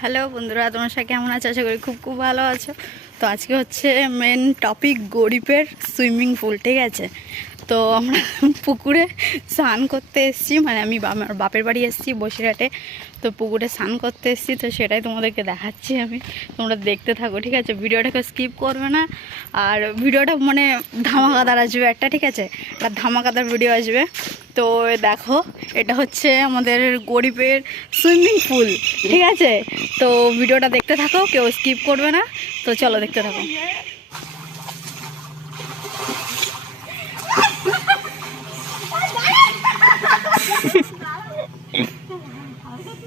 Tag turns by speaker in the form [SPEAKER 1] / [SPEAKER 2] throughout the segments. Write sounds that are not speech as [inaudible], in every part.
[SPEAKER 1] Hello বন্ধুরা, তোমার সাথে কেমন আছো? আশা করি খুব খুব ভালো আছো। তো আজকে হচ্ছে মেন টপিক গরিবের সুইমিং পুল ঠিক আছে? তো আমরা [laughs] পুকুরে স্নান করতে এসেছি। মানে আমি আমার বাপের বাড়ি এসেছি বসিরহাটে। তো পুকুরে স্নান করতে এসেছি, তো সেটাই তোমাদেরকে দেখাচ্ছি আমি। তোমরা দেখতে থাকো, ঠিক আছে? ভিডিওটাকে স্কিপ করবে না। আর ভিডিওটা মানে ধামাকাদার আসবে একটা, ঠিক আছে? একটা ধামাকাদার ভিডিও আসবে। তো দেখো, এটা হচ্ছে আমাদের গরিবের সুইমিং পুল ঠিক আছে? তো ভিডিওটা দেখতে থাকো, কেউ স্কিপ করবে না। তো চলো দেখতে থাকো।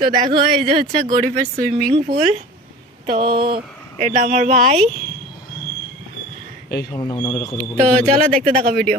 [SPEAKER 1] তো দেখো এই যে হচ্ছে গরিবের সুইমিং পুল। তো এটা আমার ভাই। তো চলো দেখতে দেখো ভিডিও।